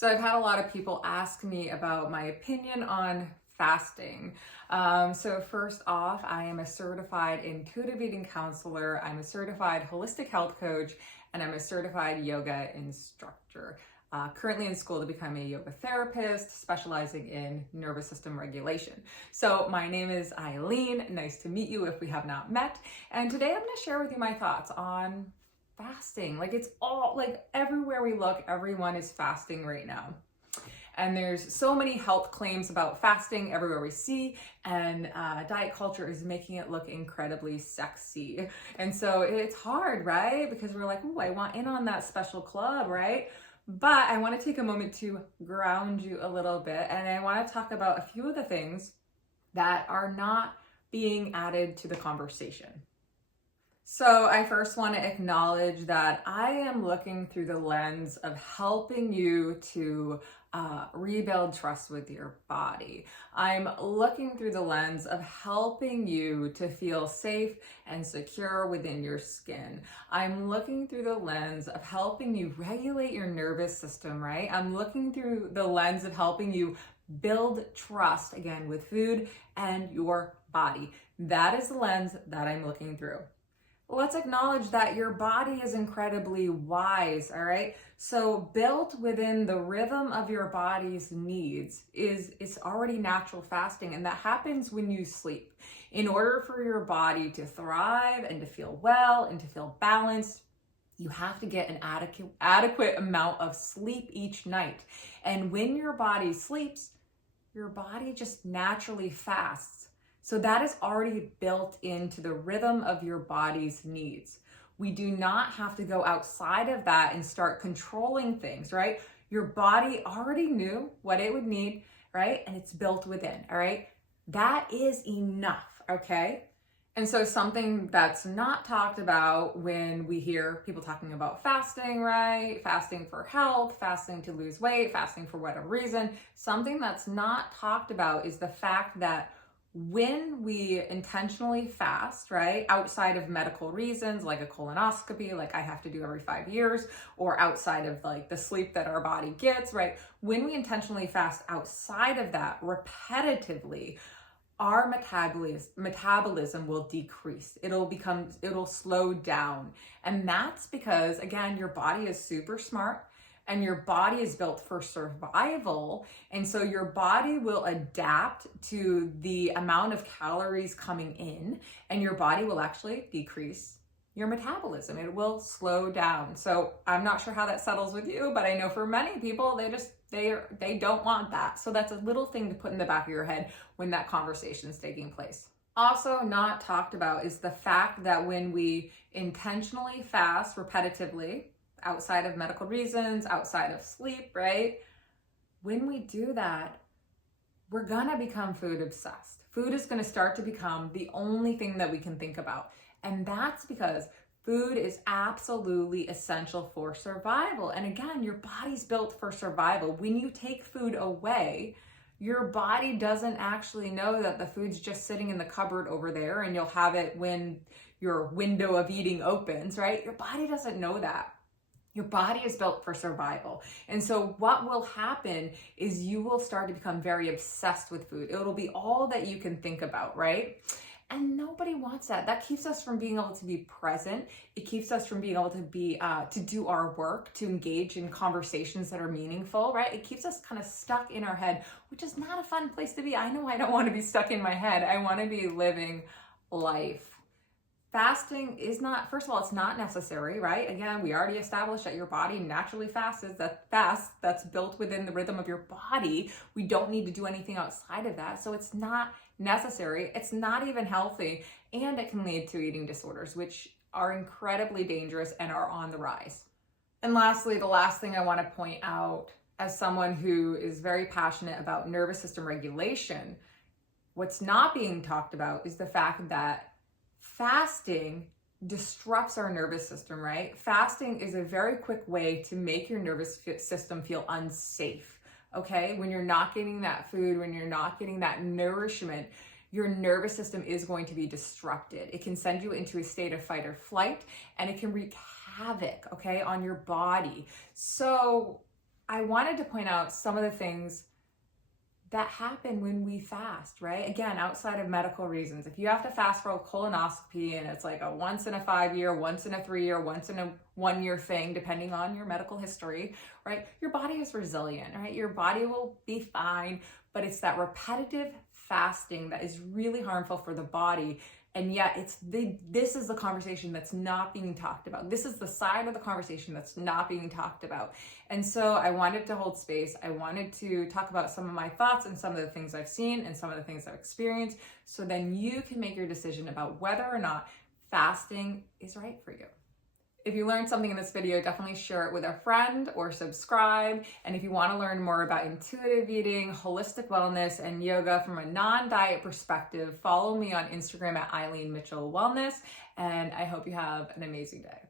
So I've had a lot of people ask me about my opinion on fasting. So first off, I am a certified intuitive eating counselor. I'm a certified holistic health coach, and I'm a certified yoga instructor. Currently in school to become a yoga therapist, specializing in nervous system regulation. So my name is Eileen. Nice to meet you if we have not met. And today I'm going to share with you my thoughts on fasting. It's all everywhere we look, everyone is fasting right now. And there's so many health claims about fasting everywhere we see, and diet culture is making it look incredibly sexy. And so it's hard, right? Because we're like, oh, I want in on that special club, right? But I want to take a moment to ground you a little bit, and I want to talk about a few of the things that are not being added to the conversation. So I first want to acknowledge that I am looking through the lens of helping you to rebuild trust with your body. I'm looking through the lens of helping you to feel safe and secure within your skin. I'm looking through the lens of helping you regulate your nervous system, right? I'm looking through the lens of helping you build trust, again, with food and your body. That is the lens that I'm looking through. Let's acknowledge that your body is incredibly wise, all right? So built within the rhythm of your body's needs it's already natural fasting, and that happens when you sleep. In order for your body to thrive and to feel well and to feel balanced, you have to get an adequate amount of sleep each night. And when your body sleeps, your body just naturally fasts. So that is already built into the rhythm of your body's needs. We do not have to go outside of that and start controlling things, right? Your body already knew what it would need, right? And it's built within, all right? That is enough, okay? And so something that's not talked about when we hear people talking about fasting, right? Fasting for health, fasting to lose weight, fasting for whatever reason. Something that's not talked about is the fact that when we intentionally fast, right, outside of medical reasons like a colonoscopy, like I have to do every 5 years, or outside of the sleep that our body gets, right, when we intentionally fast outside of that repetitively, our metabolism will decrease. It'll slow down. And that's because, again, your body is super smart. And your body is built for survival. And so your body will adapt to the amount of calories coming in, and your body will actually decrease your metabolism. It will slow down. So I'm not sure how that settles with you, but I know for many people, they don't want that. So that's a little thing to put in the back of your head when that conversation is taking place. Also not talked about is the fact that when we intentionally fast repetitively, outside of medical reasons, outside of sleep, right? When we do that, we're gonna become food obsessed. Food is gonna start to become the only thing that we can think about. And that's because food is absolutely essential for survival. And again, your body's built for survival. When you take food away, your body doesn't actually know that the food's just sitting in the cupboard over there and you'll have it when your window of eating opens, right? Your body doesn't know that. Your body is built for survival. And so what will happen is you will start to become very obsessed with food. It'll be all that you can think about, right? And nobody wants that. That keeps us from being able to be present. It keeps us from being able to do our work, to engage in conversations that are meaningful, right? It keeps us kind of stuck in our head, which is not a fun place to be. I know I don't want to be stuck in my head. I want to be living life. Fasting is not, first of all, it's not necessary, right? Again, we already established that your body naturally fasts. That's built within the rhythm of your body. We don't need to do anything outside of that. So it's not necessary. It's not even healthy. And it can lead to eating disorders, which are incredibly dangerous and are on the rise. And lastly, the last thing I want to point out, as someone who is very passionate about nervous system regulation, what's not being talked about is the fact that fasting disrupts our nervous system, right? Fasting is a very quick way to make your nervous system feel unsafe, okay? When you're not getting that food, when you're not getting that nourishment, your nervous system is going to be disrupted. It can send you into a state of fight or flight, and it can wreak havoc, okay, on your body. So I wanted to point out some of the things that happen when we fast, right? Again, outside of medical reasons. If you have to fast for a colonoscopy and it's like a once in a 5-year, once in a 3-year, once in a 1-year thing, depending on your medical history, right? Your body is resilient, right? Your body will be fine, but it's that repetitive fasting that is really harmful for the body. And yet this is the conversation that's not being talked about. This is the side of the conversation that's not being talked about. And so I wanted to hold space. I wanted to talk about some of my thoughts and some of the things I've seen and some of the things I've experienced, so then you can make your decision about whether or not fasting is right for you. If you learned something in this video, definitely share it with a friend or subscribe. And if you want to learn more about intuitive eating, holistic wellness, and yoga from a non-diet perspective, follow me on Instagram at Eileen Mitchell Wellness. And I hope you have an amazing day.